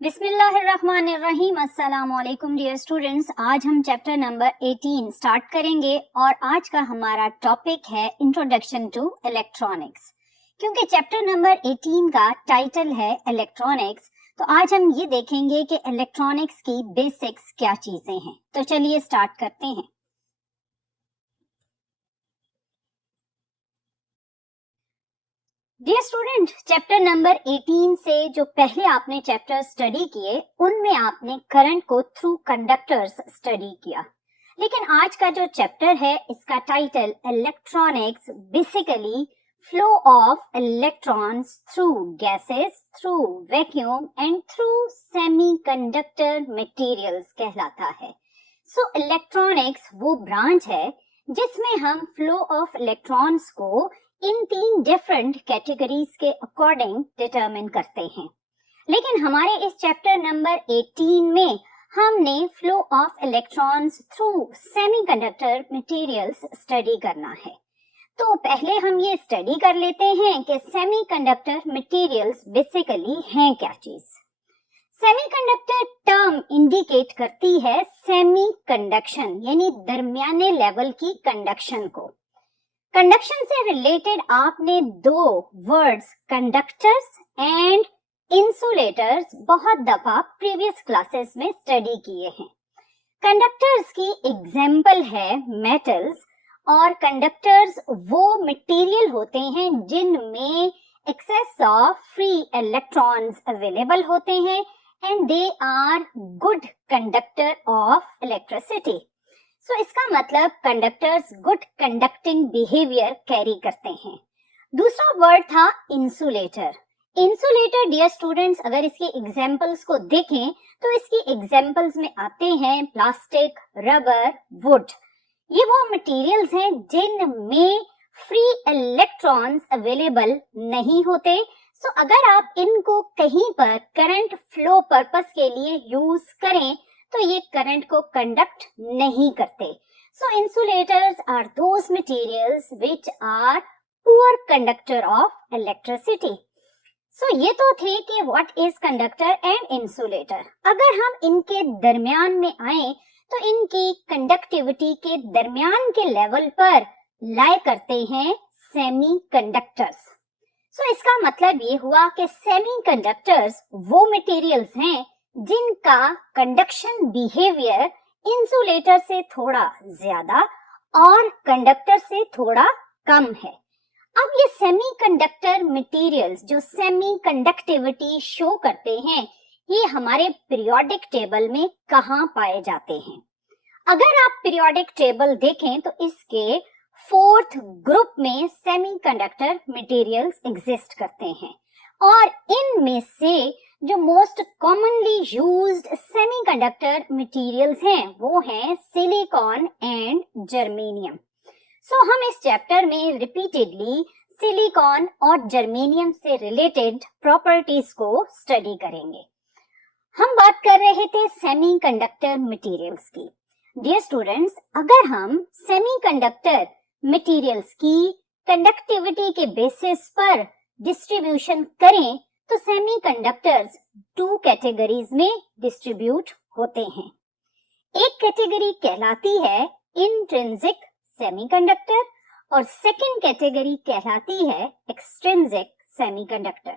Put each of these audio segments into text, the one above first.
बिस्मिल्लाहिर्रहमानिर्रहीम। अस्सलाम वालेकुम डियर स्टूडेंट्स। आज हम चैप्टर नंबर 18 स्टार्ट करेंगे और आज का हमारा टॉपिक है इंट्रोडक्शन टू इलेक्ट्रॉनिक्स। क्योंकि चैप्टर नंबर 18 का टाइटल है इलेक्ट्रॉनिक्स, तो आज हम ये देखेंगे कि इलेक्ट्रॉनिक्स की बेसिक्स क्या चीजें हैं। तो चलिए स्टार्ट करते हैं। डियर स्टूडेंट, चैप्टर नंबर 18 से जो पहले आपने चैप्टर स्टडी किए उनमें आपने करंट को थ्रू कंडक्टर्स स्टडी किया, लेकिन आज का जो चैप्टर है इसका title electronics basically flow of electrons through gases, through vacuum and through semiconductor materials कहलाता है। सो इलेक्ट्रॉनिक्स वो ब्रांच है जिसमें हम फ्लो ऑफ इलेक्ट्रॉन्स को इन 3 डिफरेंट कैटेगरीज के अकॉर्डिंग डिटरमिन करते हैं। लेकिन हमारे इस चैप्टर नंबर 18 में हमने flow of electrons through semiconductor materials study करना है। तो पहले हम ये स्टडी कर लेते हैं कि सेमीकंडक्टर मटेरियल्स बेसिकली हैं क्या चीज। सेमीकंडक्टर टर्म इंडिकेट करती है सेमी कंडक्शन, यानी दरमियाने लेवल की कंडक्शन को। कंडक्शन से रिलेटेड आपने 2 वर्ड्स कंडक्टर्स एंड इंसुलेटर्स बहुत दफा प्रीवियस क्लासेस में स्टडी किए हैं। कंडक्टर्स की एग्जाम्पल है मेटल्स, और कंडक्टर्स वो मटेरियल होते हैं जिनमें excess of free electrons available होते हैं and they are good conductor of electricity. So इसका मतलब conductors good conducting behaviour carry करते हैं। दूसरा वर्ड था इंसुलेटर। इंसुलेटर डियर स्टूडेंट्स, अगर इसके एग्जांपल्स को देखें तो इसकी एग्जांपल्स में आते हैं प्लास्टिक, रबर, वुड। ये वो मटेरियल्स हैं जिनमें फ्री इलेक्ट्रॉन्स अवेलेबल नहीं होते। सो अगर आप इनको कहीं पर करंट फ्लो पर्पस के लिए यूज करें तो ये करंट को कंडक्ट नहीं करते। So insulators are those materials which are poor conductor of electricity. So ये तो थे कि what is conductor and insulator. अगर हम इनके दरमियान में आए तो इनकी कंडक्टिविटी के दरमियान के लेवल पर लाई करते हैं सेमी कंडक्टर्स। सो इसका मतलब ये हुआ कि सेमी कंडक्टर्स वो मटेरियल्स हैं जिनका कंडक्शन बिहेवियर इंसुलेटर से थोड़ा ज्यादा और कंडक्टर से थोड़ा कम है। अब ये सेमीकंडक्टर मटेरियल्स जो सेमी कंडक्टिविटी शो करते हैं, ये हमारे पीरियोडिक टेबल में कहाँ पाए जाते हैं? अगर आप पीरियोडिक टेबल देखें तो इसके 4th ग्रुप में सेमीकंडक्टर मटेरियल्स एग्जिस्ट करते हैं, और इनमें से जो most commonly used semiconductor materials हैं वो हैं सिलिकॉन एंड जर्मेनियम। सो हम इस चैप्टर में रिपीटेडली सिलिकॉन और जर्मेनियम से रिलेटेड प्रॉपर्टीज को स्टडी करेंगे। हम बात कर रहे थे सेमीकंडक्टर मटेरियल्स की। डियर स्टूडेंट्स, अगर हम सेमीकंडक्टर मटेरियल्स की कंडक्टिविटी के बेसिस पर डिस्ट्रीब्यूशन करें तो सेमीकंडक्टर्स 2 कैटेगरीज में डिस्ट्रीब्यूट होते हैं। एक कैटेगरी कहलाती है इंट्रिंसिक सेमीकंडक्टर और सेकंड कैटेगरी कहलाती है एक्सट्रिंसिक सेमीकंडक्टर।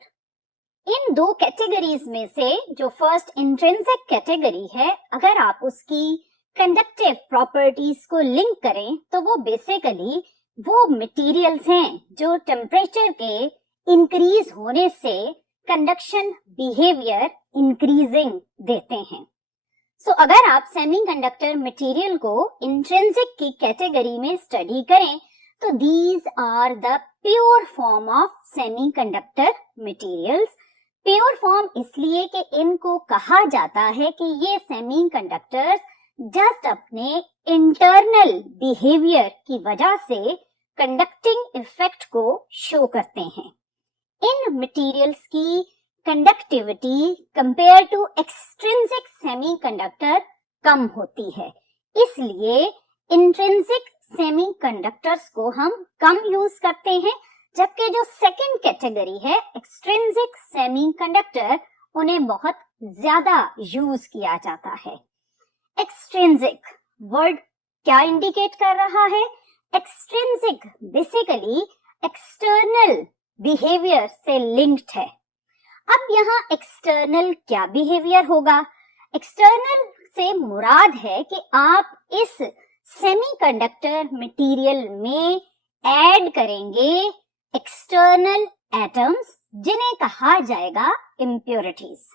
इन 2 कैटेगरीज में से जो फर्स्ट इंट्रिंसिक कैटेगरी है, अगर आप उसकी कंडक्टिव प्रॉपर्टीज को लिंक करें तो वो बेसिकली वो मटेरियल्स हैं जो टेम्परेचर के इंक्रीज होने से कंडक्शन बिहेवियर इंक्रीजिंग देते हैं। सो अगर आप सेमीकंडक्टर मटेरियल को इंट्रिंसिक की कैटेगरी में स्टडी करें तो these are the pure form of semiconductor materials. Pure form इसलिए कि इनको कहा जाता है कि ये सेमीकंडक्टर्स जस्ट अपने इंटरनल बिहेवियर की वजह से कंडक्टिंग इफेक्ट को शो करते हैं। इन मटेरियल्स की conductivity compare to extrinsic semiconductor कम होती है, इसलिए इंट्रिंसिक सेमीकंडक्टर्स को हम कम यूज करते हैं, जबकि जो सेकंड कैटेगरी है एक्सट्रिंसिक सेमीकंडक्टर उन्हें बहुत ज्यादा यूज किया जाता है। एक्सट्रिंसिक वर्ड क्या इंडिकेट कर रहा है? एक्सट्रिंसिक बेसिकली एक्सटर्नल बिहेवियर से लिंक्ड है। अब यहाँ एक्सटर्नल क्या बिहेवियर होगा? एक्सटर्नल से मुराद है कि आप इस सेमीकंडक्टर मटेरियल में ऐड करेंगे एक्सटर्नल एटम्स जिन्हें कहा जाएगा इम्प्योरिटीज।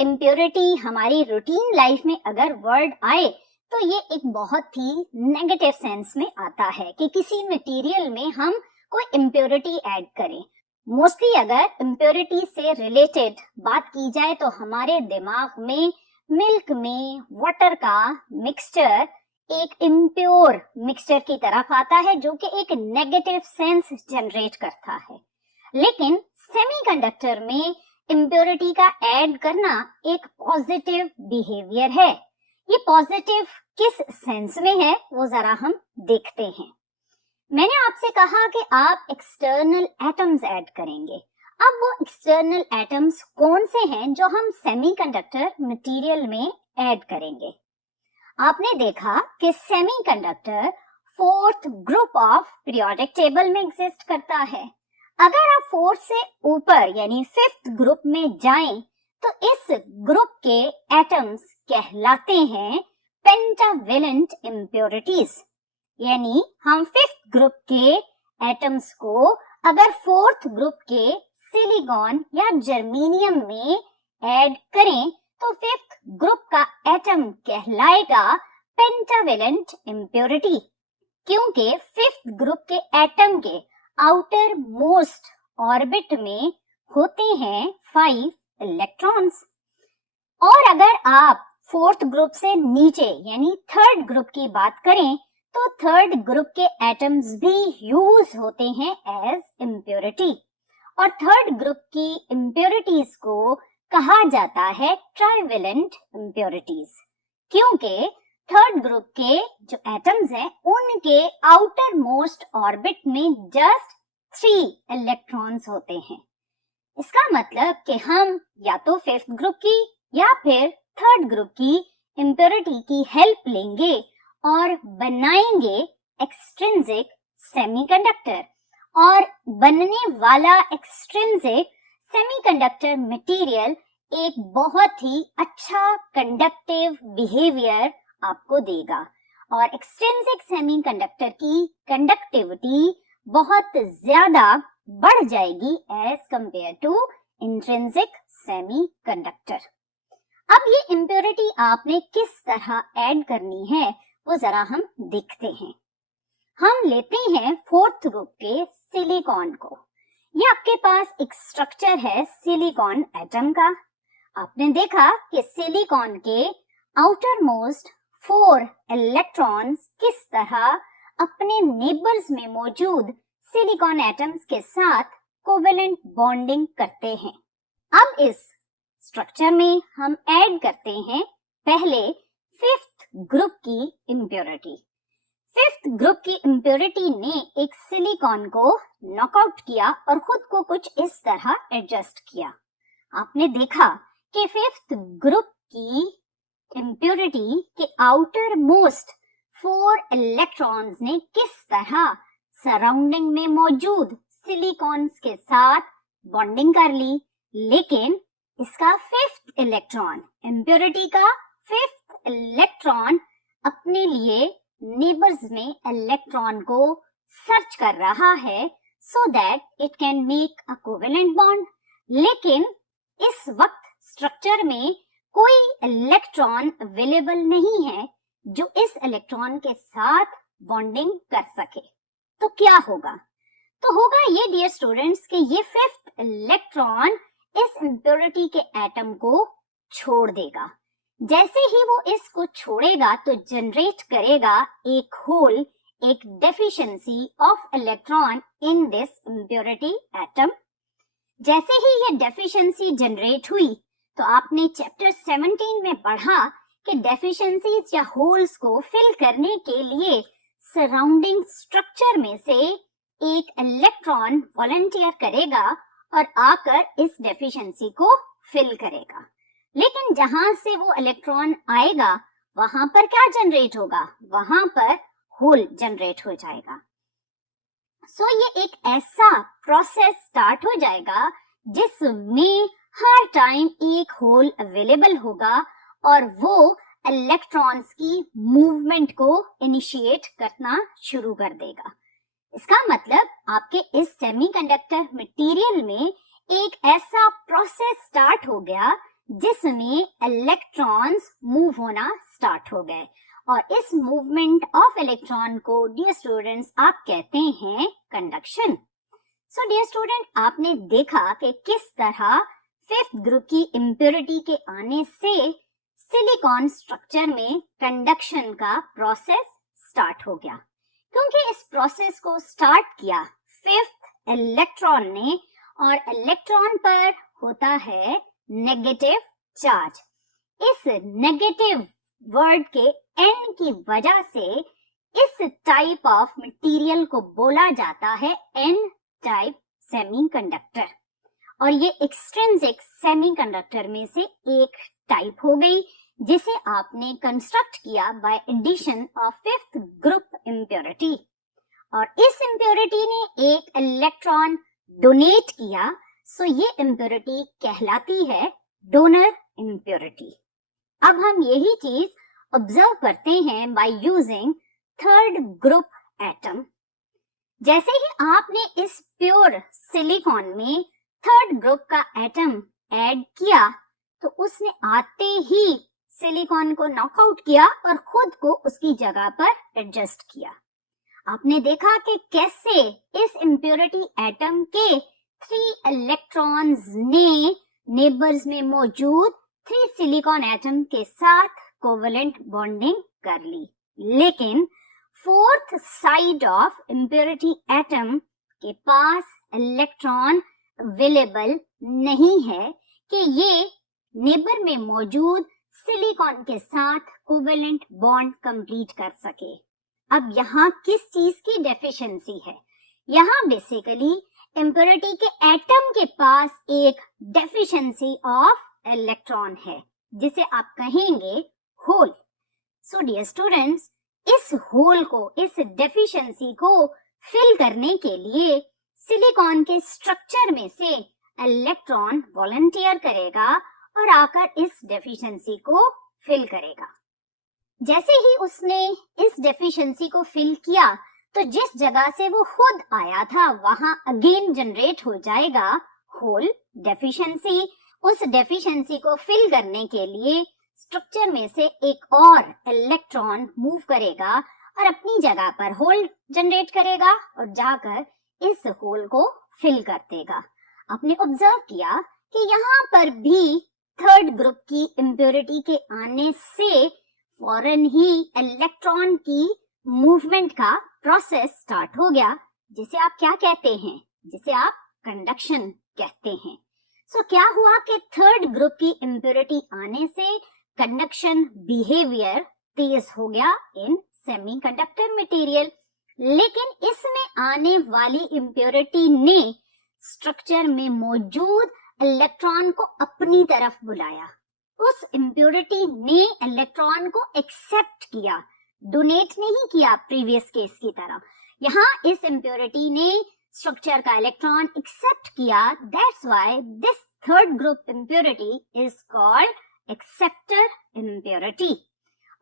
इम्प्योरिटी हमारी रूटीन लाइफ में अगर वर्ड आए तो ये एक बहुत ही नेगेटिव सेंस में आता है कि किसी मटेरियल में हम कोई इम्प्योरिटी ऐड करें। मोस्टली अगर इम्प्योरिटी से रिलेटेड बात की जाए तो हमारे दिमाग में मिल्क में वाटर का मिक्सचर एक इम्प्योर मिक्सचर की तरफ आता है जो कि एक नेगेटिव सेंस जनरेट करता है। लेकिन सेमीकंडक्टर में इम्प्योरिटी का ऐड करना एक पॉजिटिव बिहेवियर है। ये पॉजिटिव किस सेंस में है वो जरा हम देखते हैं। मैंने आपसे कहा कि आप एक्सटर्नल एटम्स ऐड करेंगे। अब वो एक्सटर्नल एटम्स कौन से हैं जो हम सेमीकंडक्टर मटेरियल में ऐड करेंगे? आपने देखा कि semiconductor fourth group of periodic table में एग्जिस्ट करता है। अगर आप फोर्थ से ऊपर यानी फिफ्थ ग्रुप में जाएं तो इस ग्रुप के एटम्स कहलाते हैं पेंटावेलेंट इम्प्योरिटीज। यानी हम फिफ्थ ग्रुप के एटम्स को अगर फोर्थ ग्रुप के सिलिकॉन या जर्मेनियम में ऐड करें तो फिफ्थ ग्रुप का एटम कहलाएगा पेंटावेलेंट इम्प्योरिटी, क्योंकि फिफ्थ ग्रुप के एटम के आउटर मोस्ट ऑर्बिट में होते हैं 5 इलेक्ट्रॉन्स। और अगर आप फोर्थ ग्रुप से नीचे यानी थर्ड ग्रुप की बात करें तो थर्ड ग्रुप के एटम्स भी यूज होते हैं एज इम्प्योरिटी। और थर्ड ग्रुप की इम्प्योरिटीज को कहा जाता है ट्राइवेलेंट इम्प्योरिटीज, क्योंकि थर्ड ग्रुप के जो एटम्स हैं उनके आउटर मोस्ट ऑर्बिट में जस्ट 3 इलेक्ट्रॉन्स होते हैं। इसका मतलब कि हम या तो फिफ्थ ग्रुप की या फिर थर्ड ग्रुप की इम्प्योरिटी की हेल्प लेंगे और बनाएंगे एक्सट्रिंसिक सेमीकंडक्टर। और बनने वाला एक्सट्रिंसिक सेमीकंडक्टर मटेरियल एक बहुत ही अच्छा कंडक्टिव बिहेवियर आपको देगा। और एक्सट्रिंसिक सेमीकंडक्टर की कंडक्टिविटी बहुत ज्यादा बढ़ जाएगी as compare to intrinsic semiconductor. अब ये इम्प्योरिटी आपने किस तरह ऐड करनी है वो जरा हम देखते हैं। हम लेते हैं फोर्थ ग्रुप के सिलिकॉन को। ये आपके पास एक स्ट्रक्चर है सिलिकॉन एटम का। आपने देखा कि सिलिकॉन के आउटर मोस्ट 4 इलेक्ट्रॉन्स किस तरह अपने नेबर्स में मौजूद सिलिकॉन एटम्स के साथ कोवेलेंट बॉन्डिंग करते हैं। अब इस स्ट्रक्चर में हम ऐड करते हैं पहले फिफ्थ ग्रुप की इम्प्योरिटी। फिफ्थ ग्रुप की इम्प्योरिटी ने एक सिलिकॉन को नॉकआउट किया और खुद को कुछ इस तरह एडजस्ट किया। आपने देखा कि फिफ्थ ग्रुप की इम्प्योरिटी के आउटर मोस्ट 4 इलेक्ट्रॉन्स ने किस तरह सराउंडिंग में मौजूद सिलिकॉन्स के साथ बॉन्डिंग कर ली। लेकिन इसका फिफ्थ इलेक्ट्रॉन, इम्प्योरिटी का फिफ्थ इलेक्ट्रॉन अपने लिए नेबर्स में इलेक्ट्रॉन को सर्च कर रहा है so that it can make a covalent bond. लेकिन इस वक्त स्ट्रक्चर में कोई इलेक्ट्रॉन अवेलेबल नहीं है जो इस इलेक्ट्रॉन के साथ बॉन्डिंग कर सके। तो क्या होगा? तो होगा ये डियर स्टूडेंट्स कि ये फिफ्थ इलेक्ट्रॉन इस इम्प्योरिटी के एटम को छोड़ देगा। जैसे ही वो इसको छोड़ेगा तो जनरेट करेगा एक होल, एक deficiency of electron in this impurity atom. जैसे ही ये डेफिशिएंसी जनरेट हुई तो आपने चैप्टर 17 में पढ़ा कि डेफिशिएंसीज या होल्स को फिल करने के लिए सराउंडिंग स्ट्रक्चर में से एक इलेक्ट्रॉन वॉलंटियर करेगा और आकर इस डेफिशिएंसी को फिल करेगा। लेकिन जहां से वो इलेक्ट्रॉन आएगा वहां पर क्या जनरेट होगा? वहां पर होल जनरेट हो जाएगा। सो ये एक ऐसा प्रोसेस स्टार्ट हो जाएगा जिसमें हर टाइम एक होल अवेलेबल होगा और वो इलेक्ट्रॉन्स की मूवमेंट को इनिशिएट करना शुरू कर देगा। इसका मतलब आपके इस सेमीकंडक्टर मटेरियल में एक ऐसा प्रोसेस स्टार्ट हो गया जिसमें इलेक्ट्रॉन्स मूव होना स्टार्ट हो गए और इस मूवमेंट ऑफ इलेक्ट्रॉन को डियर स्टूडेंट्स आप कहते हैं कंडक्शन। सो डियर स्टूडेंट, आपने देखा कि किस तरह फिफ्थ ग्रुप की इम्प्योरिटी के आने से सिलिकॉन स्ट्रक्चर में कंडक्शन का प्रोसेस स्टार्ट हो गया। क्योंकि इस प्रोसेस को स्टार्ट किया फिफ्थ इलेक्ट्रॉन ने और इलेक्ट्रॉन पर होता है नेगेटिव चार्ज। इस नेगेटिव वर्ड के एन की वजह से इस टाइप ऑफ मटेरियल को बोला जाता है एन टाइप सेमीकंडक्टर और ये एक्सट्रिंसिक सेमीकंडक्टर में से एक टाइप हो गई जिसे आपने कंस्ट्रक्ट किया by addition of fifth group impurity और इस इम्प्योरिटी ने एक इलेक्ट्रॉन डोनेट किया। सो ये इम्प्योरिटी कहलाती है डोनर इम्प्योरिटी। अब हम यही चीज ऑब्जर्व करते हैं by using third group atom. जैसे ही आपने इस प्योर सिलिकॉन में थर्ड ग्रुप का एटम ऐड किया तो उसने आते ही सिलिकॉन को नॉकआउट किया और खुद को उसकी जगह पर एडजस्ट किया। आपने देखा कि कैसे इस इम्प्योरिटी एटम के 3 इलेक्ट्रॉन्स ने नेबर्स में मौजूद 3 सिलिकॉन एटम के साथ कोवेलेंट बॉन्डिंग कर ली, लेकिन fourth side of impurity atom के पास इलेक्ट्रॉन अवेलेबल नहीं है कि ये नेबर में मौजूद सिलिकॉन के साथ कोवेलेंट बॉन्ड कंप्लीट कर सके। अब यहाँ किस चीज की डेफिशिएंसी है? यहाँ बेसिकली इम्प्योरिटी के एटम के पास एक डेफिशिएंसी ऑफ इलेक्ट्रॉन है जिसे आप कहेंगे होल। सो डियर स्टूडेंट्स, इस होल को, इस डेफिशिएंसी को फिल करने के लिए सिलिकॉन के स्ट्रक्चर में से इलेक्ट्रॉन वॉलंटियर करेगा और आकर इस डेफिशिएंसी को फिल करेगा। जैसे ही उसने इस डेफिशिएंसी को फिल किया तो जिस जगह से वो खुद आया था वहां अगेन जनरेट हो जाएगा होल डेफिशिएंसी। उस डेफिशिएंसी को फिल करने के लिए स्ट्रक्चर में से एक और इलेक्ट्रॉन मूव करेगा और अपनी जगह पर होल जनरेट करेगा और जाकर इस होल को फिल कर देगा। आपने ऑब्जर्व किया कि यहाँ पर भी थर्ड ग्रुप की इम्प्योरिटी के आने से फौरन ही इलेक्ट्रॉन की मूवमेंट का प्रोसेस स्टार्ट हो गया जिसे आप क्या कहते हैं? जिसे आप कंडक्शन कहते हैं। सो क्या हुआ कि थर्ड ग्रुप की इम्प्योरिटी आने से कंडक्शन बिहेवियर तेज हो गया इन सेमीकंडक्टर मटेरियल, लेकिन इसमें आने वाली इम्प्योरिटी ने स्ट्रक्चर में मौजूद इलेक्ट्रॉन को अपनी तरफ बुलाया। उस इम्प्योरिटी ने इलेक्ट्रॉन को एक्सेप्ट किया, डोनेट नहीं किया प्रीवियस केस की तरह। यहाँ इस इम्प्योरिटी ने स्ट्रक्चर का इलेक्ट्रॉन एक्सेप्ट किया। That's why this third group impurity is called acceptor impurity.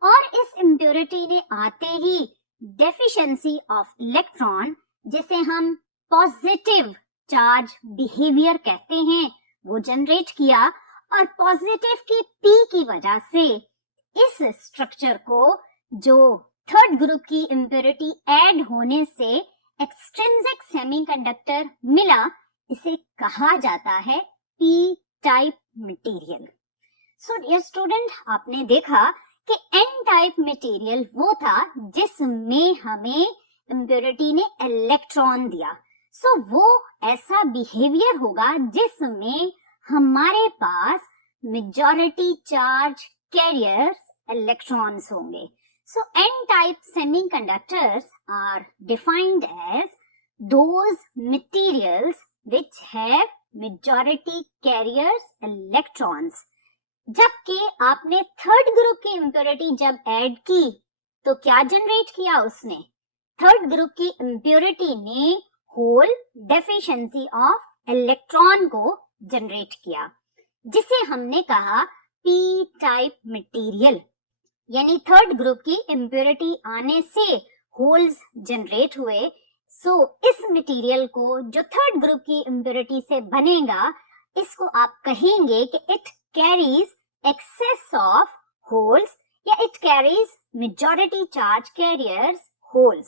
और इस इम्प्योरिटी ने आते ही डेफिशिएंसी ऑफ इलेक्ट्रॉन, जिसे हम पॉजिटिव चार्ज बिहेवियर कहते हैं, वो जनरेट किया और पॉजिटिव की पी की वजह से इस स्ट्रक्चर को, जो थर्ड ग्रुप की इम्प्योरिटी ऐड होने से एक्सट्रिंसिक सेमीकंडक्टर मिला, इसे कहा जाता है P type material. So dear student, आपने देखा कि एन टाइप मटेरियल वो था जिसमें हमें इम्प्योरिटी ने इलेक्ट्रॉन दिया। सो वो ऐसा बिहेवियर होगा जिसमें हमारे पास मेजॉरिटी चार्ज कैरियर्स इलेक्ट्रॉन्स होंगे। So N type semiconductors are defined as those materials which have majority carriers electrons. जबकि आपने थर्ड ग्रुप की इम्प्योरिटी जब ऐड की तो क्या जनरेट किया उसने? थर्ड ग्रुप की इम्प्योरिटी ने होल डेफिशिएंसी ऑफ इलेक्ट्रॉन को जनरेट किया, जिसे हमने कहा पी टाइप मटेरियल। यानी थर्ड ग्रुप की इम्प्योरिटी आने से होल्स जनरेट हुए। सो इस मटेरियल को जो थर्ड ग्रुप की इम्प्योरिटी से बनेगा, इसको आप कहेंगे कि it carries excess of holes या it carries majority charge carriers holes.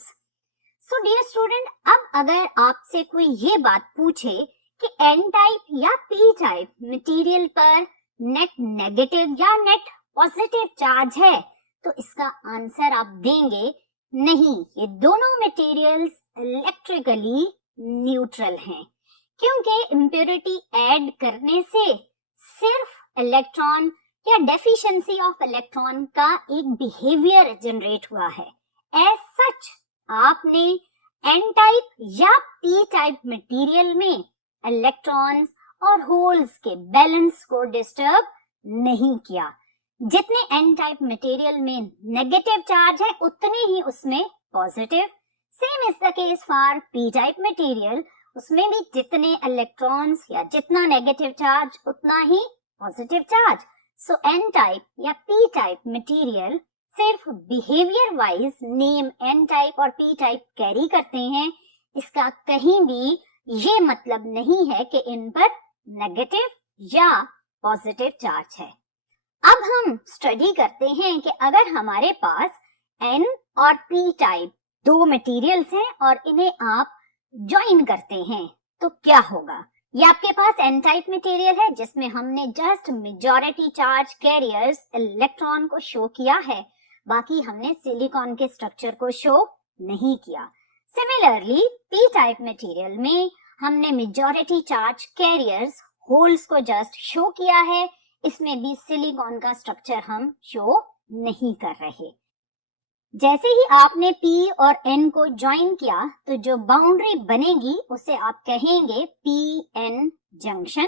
So dear student, अब अगर आपसे कोई ये बात पूछे कि एन टाइप या पी टाइप मटेरियल पर नेट नेगेटिव या नेट पॉजिटिव चार्ज है, तो इसका आंसर आप देंगे नहीं, ये दोनों मटेरियल्स इलेक्ट्रिकली न्यूट्रल हैं, क्योंकि इम्प्योरिटी ऐड करने से सिर्फ इलेक्ट्रॉन या डेफिशिएंसी ऑफ इलेक्ट्रॉन का एक बिहेवियर जनरेट हुआ है। एज सच आपने एन टाइप या पी टाइप मटेरियल में इलेक्ट्रॉन्स और होल्स के बैलेंस को डिस्टर्ब नहीं किया। जितने एन टाइप मटेरियल में नेगेटिव चार्ज है उतने ही उसमें positive. Same is the case for P type material, उसमें भी जितने इलेक्ट्रॉन्स या जितना नेगेटिव चार्ज उतना ही positive charge. So N type या पी टाइप मटेरियल सिर्फ behaviour wise name N type और पी टाइप कैरी करते हैं, इसका कहीं भी ये मतलब नहीं है कि इन पर नेगेटिव या पॉजिटिव चार्ज है। अब हम स्टडी करते हैं कि अगर हमारे पास एन और पी टाइप दो मटेरियल्स हैं और इन्हें आप ज्वाइन करते हैं तो क्या होगा। ये आपके पास एन टाइप मटेरियल है जिसमें हमने just majority charge carriers electron को शो किया है, बाकी हमने सिलिकॉन के स्ट्रक्चर को शो नहीं किया। सिमिलरली पी टाइप मटेरियल में हमने मेजॉरिटी चार्ज कैरियर्स होल्स को जस्ट शो किया है, इसमें भी सिलिकॉन का स्ट्रक्चर हम शो नहीं कर रहे। जैसे ही आपने P और N को ज्वाइन किया तो जो बाउंड्री बनेगी उसे आप कहेंगे PN जंक्शन,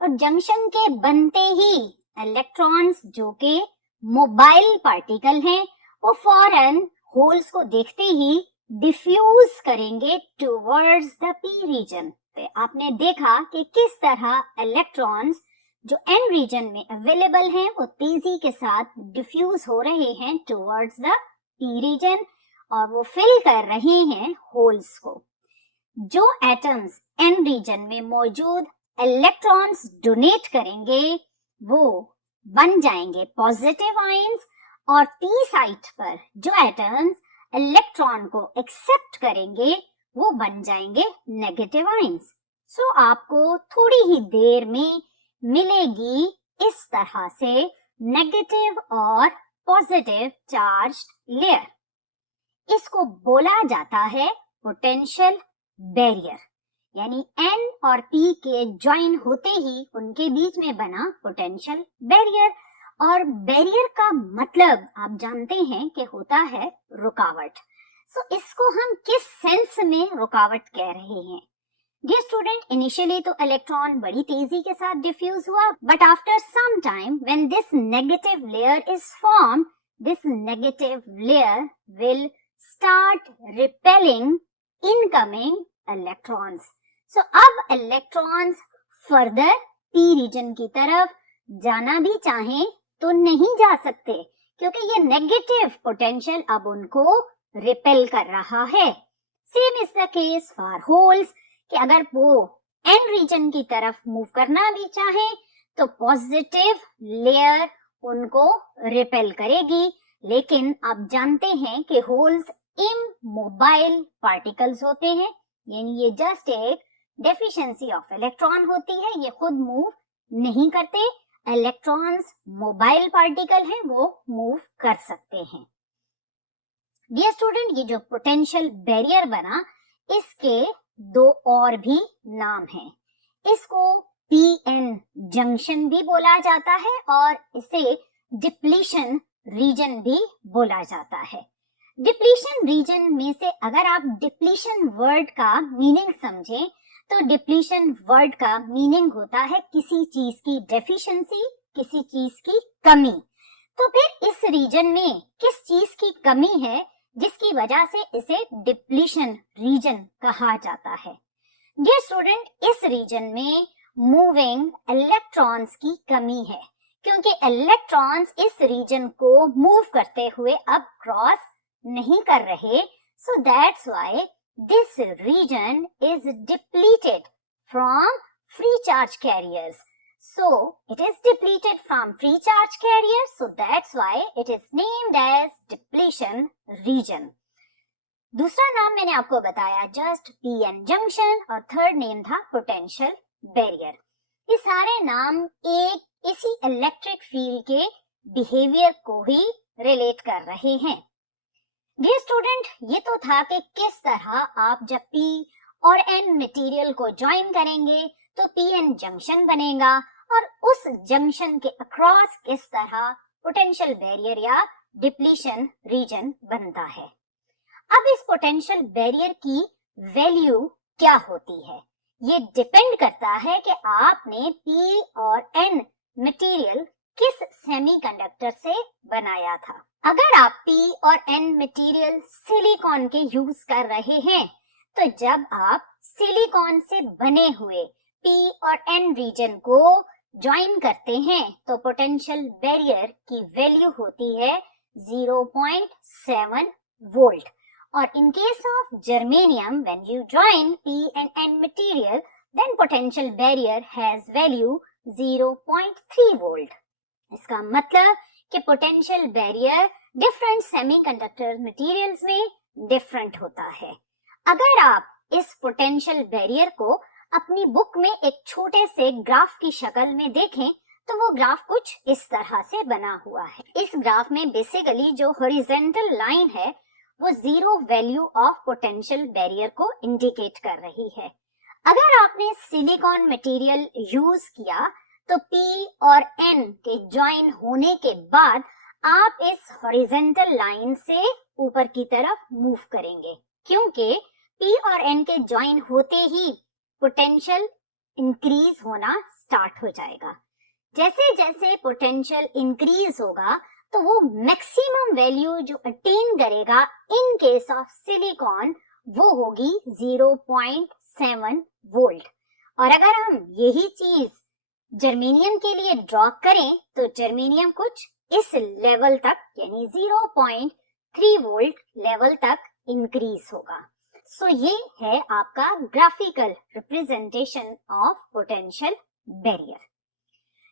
और जंक्शन के बनते ही इलेक्ट्रॉन्स जो के मोबाइल पार्टिकल हैं वो फौरन होल्स को देखते ही डिफ्यूज करेंगे टुवर्ड्स द P रीजन। तो आपने देखा कि किस तरह इलेक्ट्रॉन्स जो N रीजन में अवेलेबल हैं वो तेजी के साथ डिफ्यूज हो रहे हैं टुवर्ड्स द P रीजन और वो फिल कर रहे हैं होल्स को। जो एटम्स N रीजन में मौजूद इलेक्ट्रॉन्स डोनेट करेंगे वो बन जाएंगे पॉजिटिव आयंस, और P साइट पर जो एटम्स इलेक्ट्रॉन को एक्सेप्ट करेंगे वो बन जाएंगे नेगेटिव आयंस। सो आपको थोड़ी ही देर में मिलेगी इस तरह से नेगेटिव और पॉजिटिव चार्ज्ड लेयर। इसको बोला जाता है पोटेंशियल बैरियर, यानी N और P के ज्वाइन होते ही उनके बीच में बना पोटेंशियल बैरियर। और बैरियर का मतलब आप जानते हैं कि होता है रुकावट। सो इसको हम किस सेंस में रुकावट कह रहे हैं? डियर स्टूडेंट, इनिशियली तो इलेक्ट्रॉन बड़ी तेजी के साथ डिफ्यूज हुआ, but after some time when this negative layer is formed, this negative layer will start repelling incoming electrons. So अब इलेक्ट्रॉन्स फर्दर P रीजन की तरफ जाना भी चाहें तो नहीं जा सकते, क्योंकि ये नेगेटिव पोटेंशियल अब उनको रिपेल कर रहा है। Same is the case for holes कि अगर वो N रीजन की तरफ मूव करना भी चाहे तो पॉजिटिव लेयर उनको रिपेल करेगी। लेकिन आप जानते हैं कि होल्स इमोबाइल पार्टिकल्स होते हैं, यानी ये जस्ट एक डेफिशिएंसी ऑफ इलेक्ट्रॉन होती है, ये खुद मूव नहीं करते। इलेक्ट्रॉन्स मोबाइल पार्टिकल हैं, वो मूव कर सकते हैं। डियर स्टूडेंट, ये जो पोटेंशियल बैरियर बना इसके दो और भी नाम हैं। इसको PN जंक्शन भी बोला जाता है और इसे डिप्लीशन रीजन भी बोला जाता है। डिप्लीशन रीजन में से अगर आप डिप्लीशन वर्ड का मीनिंग समझें तो डिप्लीशन वर्ड का मीनिंग होता है किसी चीज की डेफिशिएंसी, किसी चीज की कमी। तो फिर इस रीजन में किस चीज की कमी है जिसकी वजह से इसे डिप्लीशन रीजन कहा जाता है? डियर स्टूडेंट, इस रीजन में मूविंग इलेक्ट्रॉन्स की कमी है, क्योंकि इलेक्ट्रॉन्स इस रीजन को मूव करते हुए अब क्रॉस नहीं कर रहे। So that's why this region is depleted from free charge carriers. So it is depleted from free charge carriers, so that's why it is named as depletion region. दूसरा नाम मैंने आपको बताया जस्ट पीएन जंक्शन, और third name था potential barrier. ये सारे नाम एक इसी इलेक्ट्रिक फील्ड के बिहेवियर को ही रिलेट कर रहे हैं। डियर स्टूडेंट, ये तो था कि किस तरह आप जब P और N मटेरियल को ज्वाइन करेंगे तो PN जंक्शन बनेगा, और उस जंक्शन के अक्रॉस किस तरह पोटेंशियल बैरियर या डिप्लीशन रीजन बनता है। अब इस पोटेंशियल बैरियर की वैल्यू क्या होती है, ये डिपेंड करता है कि आपने P और N मटेरियल किस सेमीकंडक्टर से बनाया था। अगर आप P और N मटेरियल सिलिकॉन के यूज कर रहे हैं, तो जब आप सिलिकॉन से बने हुए P और N रीजन को ज्वाइन करते हैं तो पोटेंशियल बैरियर की वैल्यू होती है 0.7 वोल्ट, और in case of germanium when you join P and N material then potential barrier has value 0.3 volt. इसका मतलब कि potential barrier different semiconductor materials में डिफरेंट होता है। अगर आप इस पोटेंशियल बैरियर को अपनी बुक में एक छोटे से ग्राफ की शक्ल में देखें तो वो ग्राफ कुछ इस तरह से बना हुआ है। इस ग्राफ में बेसिकली जो हॉरिजॉन्टल लाइन है वो zero value of potential barrier को इंडिकेट कर रही है। अगर आपने सिलिकॉन मटेरियल यूज किया तो P और N के ज्वाइन होने के बाद आप इस हॉरिजॉन्टल लाइन से ऊपर की तरफ मूव करेंगे, क्योंकि P और N के ज्वाइन होते ही पोटेंशियल इंक्रीज होना स्टार्ट हो जाएगा। जैसे जैसे पोटेंशियल इंक्रीज होगा तो वो मैक्सिमम वैल्यू जो अटेन करेगा इन केस ऑफ सिलिकॉन वो होगी 0.7 वोल्ट। और अगर हम यही चीज जर्मेनियम के लिए ड्रॉ करें तो जर्मेनियम कुछ इस लेवल तक यानी 0.3 वोल्ट लेवल तक इंक्रीज होगा। सो ये है आपका graphical representation of potential barrier.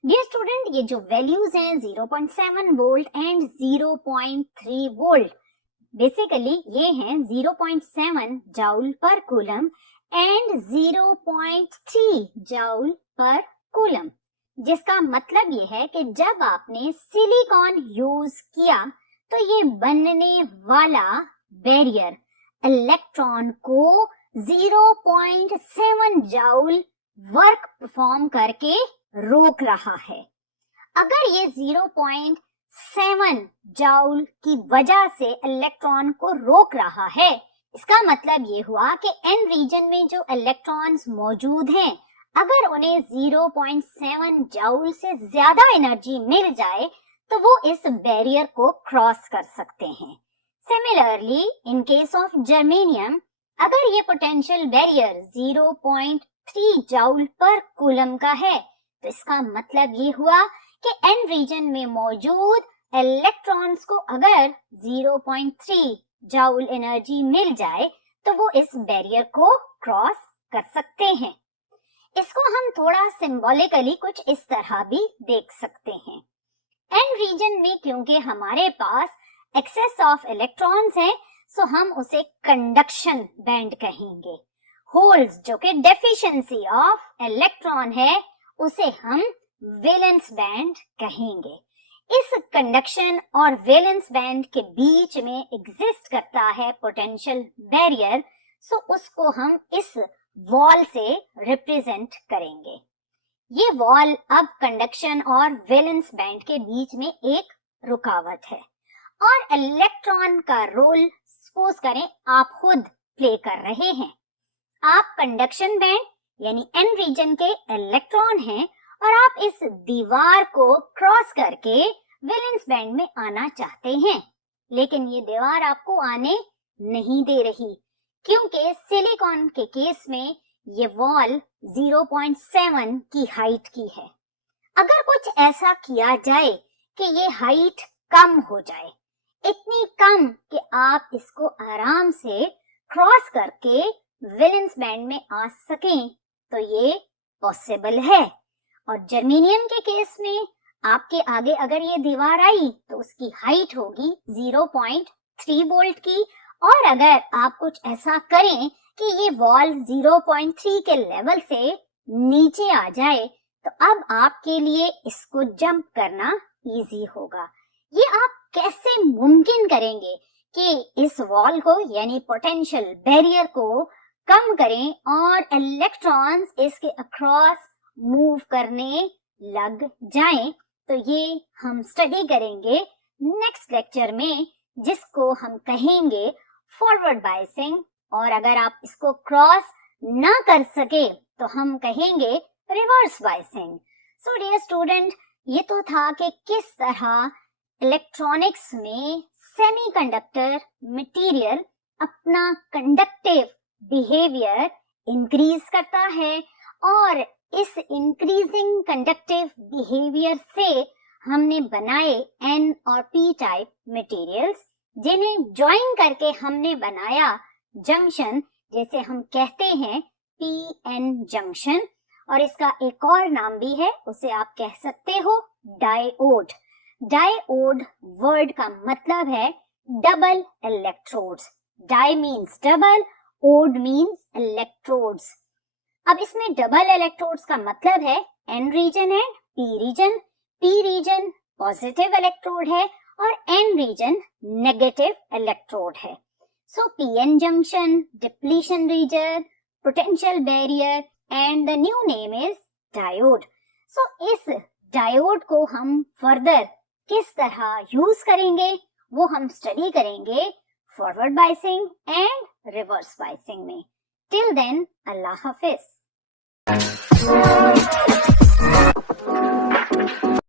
Dear student, ये जो वैल्यूज हैं 0.7 वोल्ट एंड 0.3 वोल्ट, बेसिकली ये हैं 0.7 जाउल पर कूलम एंड 0.3 जाउल पर कूलम, जिसका मतलब ये है कि जब आपने सिलिकॉन यूज किया तो ये बनने वाला बैरियर इलेक्ट्रॉन को 0.7 जाउल वर्क परफॉर्म करके रोक रहा है। अगर ये 0.7 जाउल की वजह से इलेक्ट्रॉन को रोक रहा है, इसका मतलब ये हुआ कि एन रीजन में जो इलेक्ट्रॉन्स मौजूद हैं अगर उन्हें 0.7 जाउल से ज्यादा एनर्जी मिल जाए तो वो इस बैरियर को क्रॉस कर सकते हैं। Similarly in case of germanium, अगर ये पोटेंशियल बैरियर 0.3 जाउल पर कूलम का है तो इसका मतलब ये हुआ कि एन रीजन में मौजूद इलेक्ट्रॉन्स को अगर 0.3 जाउल एनर्जी मिल जाए तो वो इस बैरियर को क्रॉस कर सकते हैं। इसको हम थोड़ा सिंबॉलिकली कुछ इस तरह भी देख सकते हैं। एन रीजन में क्योंकि हमारे पास एक्सेस ऑफ इलेक्ट्रॉन्स हैं, सो हम उसे कंडक्शन बैंड कहेंगे। होल्स जो कि डेफिशिएंसी ऑफ इलेक्ट्रॉन है उसे हम वैलेंस बैंड कहेंगे। इस कंडक्शन और वैलेंस बैंड के बीच में एग्जिस्ट करता है पोटेंशियल बैरियर, सो उसको हम इस वॉल से रिप्रेजेंट करेंगे। ये वॉल अब कंडक्शन और वैलेंस बैंड के बीच में एक रुकावट है और इलेक्ट्रॉन का रोल सपोज करें आप खुद प्ले कर रहे हैं। आप कंडक्शन बैंड यानी n रीजन के इलेक्ट्रॉन हैं और आप इस दीवार को क्रॉस करके वैलेंस बैंड में आना चाहते हैं, लेकिन ये दीवार आपको आने नहीं दे रही क्योंकि सिलिकॉन के केस में ये वॉल 0.7 की हाइट की है। अगर कुछ ऐसा किया जाए कि ये हाइट कम हो जाए, इतनी कम कि आप इसको आराम से क्रॉस करके वैलेंस बैंड में आ सकें, तो ये पॉसिबल है। और जर्मेनियम के केस में आपके आगे अगर ये दीवार आई तो उसकी हाइट होगी 0.3 वोल्ट की, और अगर आप कुछ ऐसा करें कि ये वॉल 0.3 के लेवल से नीचे आ जाए तो अब आपके लिए इसको जंप करना इजी होगा। ये आप कैसे मुमकिन करेंगे कि इस वॉल को यानी पोटेंशियल बैरियर को कम करें और इलेक्ट्रॉन्स इसके अक्रॉस मूव करने लग जाएं? तो ये हम स्टडी करेंगे नेक्स्ट लेक्चर में, जिसको हम कहेंगे फॉरवर्ड बायसिंग, और अगर आप इसको क्रॉस ना कर सके तो हम कहेंगे reverse biasing. So dear student, ये तो था कि किस तरह इलेक्ट्रॉनिक्स में सेमीकंडक्टर मटेरियल अपना कंडक्टिव बिहेवियर इंक्रीज करता है, और इस इंक्रीजिंग कंडक्टिव बिहेवियर से हमने बनाए N और P टाइप मटेरियल्स, जिन्हें ज्वाइन करके हमने बनाया जंक्शन, जैसे हम कहते हैं PN जंक्शन, और इसका एक और नाम भी है, उसे आप कह सकते हो डायोड। डायोड वर्ड का मतलब है double electrodes. Di means double, ode means electrodes. अब इसमें डबल इलेक्ट्रोड्स का मतलब है N region and P region. P region positive electrode है और N रीजन नेगेटिव इलेक्ट्रोड है। So PN junction, depletion region, potential barrier, and the new name is diode. So इस diode को हम फर्दर किस तरह यूज करेंगे वो हम स्टडी करेंगे forward biasing and reverse biasing में। टिल देन, अल्लाह हाफिज।